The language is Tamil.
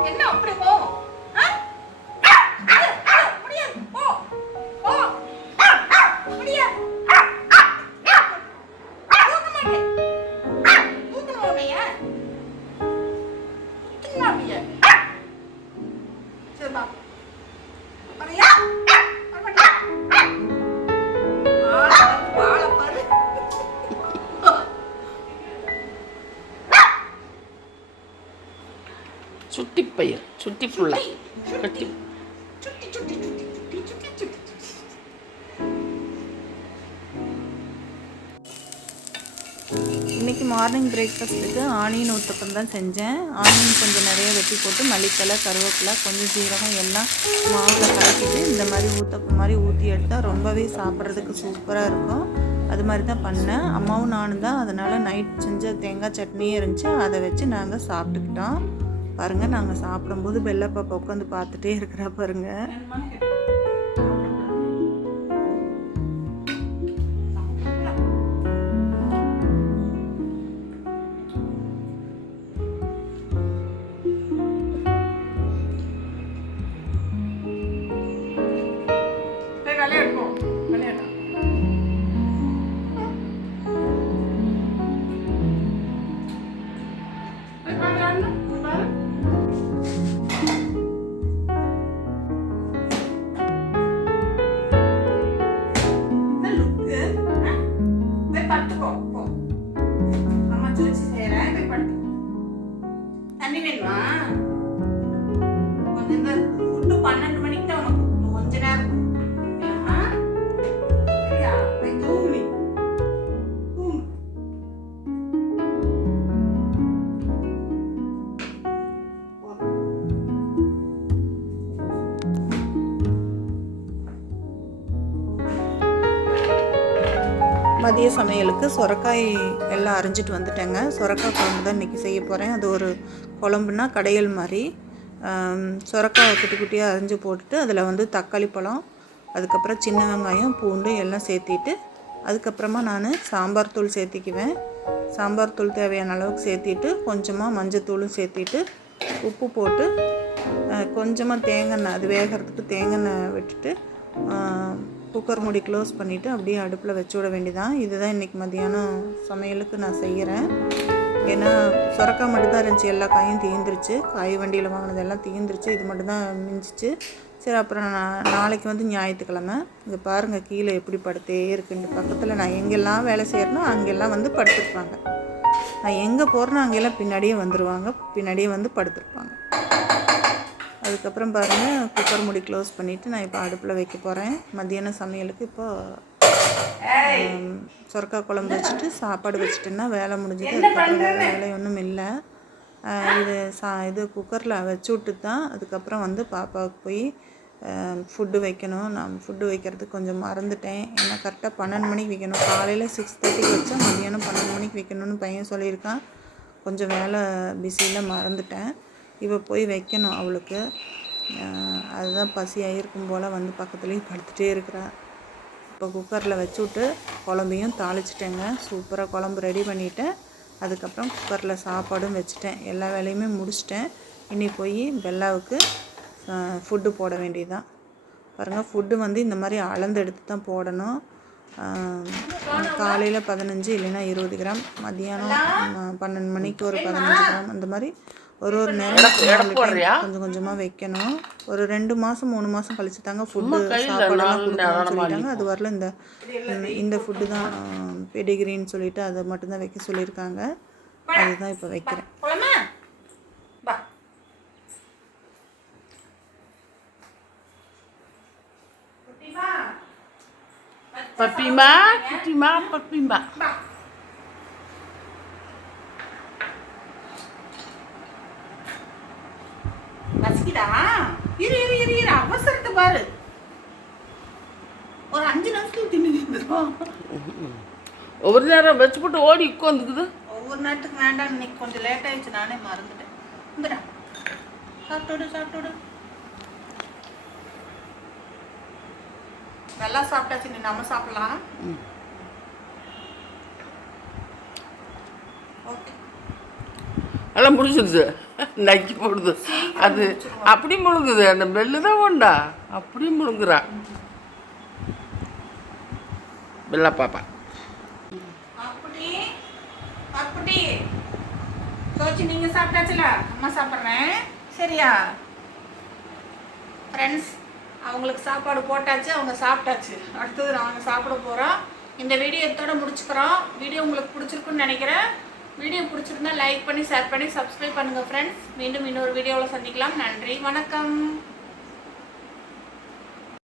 என்ன அப்படி கோவம்? பயிர் சுட்டி புள்ள கட்டி சுட்டி சுட்டி சுட்டி சுட்டி சுட்டி சுட்டி இன்றைக்கி மார்னிங் பிரேக்ஃபாஸ்ட்டுக்கு ஆனியன் ஊத்தப்பம் தான் செஞ்சேன். ஆனியன் கொஞ்சம் நிறைய வெட்டி போட்டு மல்லித்தலை கருவேப்பிலை கொஞ்சம் சீரகம் எல்லாம் மாவில் கலக்கிட்டு இந்த மாதிரி ஊத்தப்பம் மாதிரி ஊற்றி எடுத்தால் ரொம்பவே சாப்பிட்றதுக்கு சூப்பராக இருக்கும். அது மாதிரி தான் பண்ணேன். அம்மாவும் நானும் தான். அதனால் நைட் செஞ்ச தேங்காய் சட்னியே இருந்துச்சு. அதை வச்சு நாங்கள் சாப்பிட்டுக்கிட்டோம். பாருங்கள் நாங்கள் சாப்பிடும்போது வெள்ளப்பாப்பா உட்காந்து பார்த்துட்டே இருக்கிறா பாருங்கள் தண்ணி வேணுமா கொஞ்சம் ஃபுட்டு பன்னெண்டு மணிக்கு தான் உனக்கு கொஞ்ச நேரம். ஆ? சரியா? தூங்கு நீ தூங்கு. மதிய சமையலுக்கு சொரக்காய் எல்லாம் அரிஞ்சிட்டு வந்துட்டேங்க. சொரக்காய் குழம்பு தான் இன்றைக்கி செய்ய போகிறேன் அது ஒரு குழம்புனா கடைகள் மாதிரி சுரக்காய் குட்டி குட்டியாக அரிஞ்சு போட்டுட்டு அதில் வந்து தக்காளி பழம் அதுக்கப்புறம் சின்ன வெங்காயம் பூண்டு எல்லாம் சேர்த்திட்டு அதுக்கப்புறமா நான் சாம்பார் தூள் சேர்த்திக்குவேன். சாம்பார் தூள் தேவையான அளவுக்கு சேர்த்திட்டு கொஞ்சமாக மஞ்சத்தூளும் சேர்த்திட்டு உப்பு போட்டு கொஞ்சமாக தேங்காய் அது வேகிறதுக்கு தேங்காய் எண்ணெய் விட்டுட்டு குக்கர் மூடி க்ளோஸ் பண்ணிவிட்டு அப்படியே அடுப்பில் வச்சு விட வேண்டியதான் இதுதான் இன்றைக்கி மதியானம் சமையலுக்கு நான் செய்கிறேன் ஏன்னா சுரக்காய் மட்டும்தான் இருந்துச்சு. எல்லா காயும் தீந்துருச்சு. காய் வண்டியில் வாங்கினது எல்லாம் தீந்துருச்சு. இது மட்டும்தான் மிஞ்சிச்சு. சரி அப்புறம் நான் நாளைக்கு வந்து ஞாயிற்றுக்கிழமை. இங்கே பாருங்கள் கீழே எப்படி படுத்தே இருக்குன்னு. பக்கத்தில் நான் எங்கெல்லாம் வேலை செய்கிறேனோ அங்கெல்லாம் வந்து படுத்துருப்பாங்க. நான் எங்கே போகிறேனோ அங்கெல்லாம் பின்னாடியே வந்துடுவாங்க பின்னாடியே வந்து படுத்துருப்பாங்க. அதுக்கப்புறம் பாருங்கள் குக்கர் மூடி க்ளோஸ் பண்ணிவிட்டு நான் இப்போ அடுப்பில் வைக்க போகிறேன் மத்தியானம் சமையலுக்கு இப்போ ஆம், சுரக்காய் குழம்பு வச்சுட்டு சாப்பாடு வச்சுட்டேன்னா வேலை முடிஞ்சது. அதுக்கப்புறம் வேறு வேலை ஒன்றும் இல்லை. இது சா இது குக்கரில் வச்சு விட்டு தான் அதுக்கப்புறம் வந்து பாப்பாவுக்கு போய் ஃபுட்டு வைக்கணும். நான் ஃபுட்டு வைக்கிறதுக்கு கொஞ்சம் மறந்துட்டேன். ஏன்னா கரெக்டாக பன்னெண்டு மணிக்கு வைக்கணும். காலையில் சிக்ஸ் தேர்ட்டிக்கு வச்சா மதியானம் பன்னெண்டு மணிக்கு வைக்கணும்னு பையன் சொல்லியிருக்கான். கொஞ்சம் வேலை பிஸியில் மறந்துட்டேன். இப்போ போய் வைக்கணும் அவளுக்கு. அதுதான் பசியாக இருக்கும் போல் வந்து பக்கத்துலேயே படுத்துகிட்டே இருக்கிறா. இப்போ குக்கரில் வச்சு விட்டு குழம்பையும் தாளிச்சிட்டேங்க. சூப்பராக குழம்பு ரெடி பண்ணிட்டேன். அதுக்கப்புறம் குக்கரில் சாப்பாடும் வச்சுட்டேன். எல்லா வேலையுமே முடிச்சிட்டேன். இனி போய் பெல்லாவுக்கு ஃபுட்டு போட வேண்டியதுதான். பாருங்கள் ஃபுட்டு வந்து இந்த மாதிரி அளந்து எடுத்து தான் போடணும். காலையில் பதினஞ்சு இல்லைன்னா இருபது கிராம் மதியானம் பன்னெண்டு மணிக்கு ஒரு பதினஞ்சு கிராம் அந்த மாதிரி ஒரு ஒரு நேரம் கொஞ்சம் கொஞ்சமாக வைக்கணும். ஒரு ரெண்டு மாதம் மூணு மாதம் கழிச்சு தாங்க ஃபுட்டு சாப்பாடெல்லாம் கொடுக்கணும்னு சொல்லிட்டாங்க. அது வரல இந்த இந்த ஃபுட்டு தான் பெடிகிரின்னு சொல்லிட்டு அதை மட்டும்தான் வைக்க சொல்லியிருக்காங்க. அதுதான் இப்போ வைக்கிறேன். பப்பிமா குட்டிமா பப்பிமா. வா பசிக்குதா இரு இரு இரு இரு. அவசரத்தை பாரு. ஒரு அஞ்சு நிமிஷத்துல தின்னு ஒவ்வொரு நேரம் வச்சு போட்டு ஓடி உட்காந்துக்குது. ஒவ்வொரு நேரத்துக்கு வேண்டாம். இன்னைக்கு கொஞ்சம் லேட் ஆயிடுச்சு. நானே மறந்துட்டேன். இந்தடா. சாப்பிட்டோடு சாப்பிட்டோடு. நல்லா சாப்பிட்டாச்சு. நீ நம்ம சாப்பிடலாம். ஓகே. எல்லாம் முடிச்சிருச்சு நக்கி போடுது. அது அப்படி முழுங்குது. அந்த பெல்லு தான் உண்டா? அப்படி முழுங்குறா. பெல்லா பாப்பா. அப்படி அப்படி சோச்சி நீங்க சாப்பிட்டாச்சுல? அம்மா சாப்பிட்றேன். சரியா? ஃப்ரெண்ட்ஸ் அவங்களுக்கு சாப்பாடு போட்டாச்சு அவங்க சாப்பிட்டாச்சு. அடுத்தது நாங்கள் சாப்பிட போகிறோம் இந்த வீடியோ எத்தோட முடிச்சுக்கிறோம். வீடியோ உங்களுக்கு பிடிச்சிருக்குன்னு நினைக்கிறேன். வீடியோ பிடிச்சிருந்தா லைக் பண்ணி ஷேர் பண்ணி சப்ஸ்கிரைப் பண்ணுங்கள் ஃப்ரெண்ட்ஸ் மீண்டும் இன்னொரு வீடியோவில் சந்திக்கலாம். நன்றி. வணக்கம்.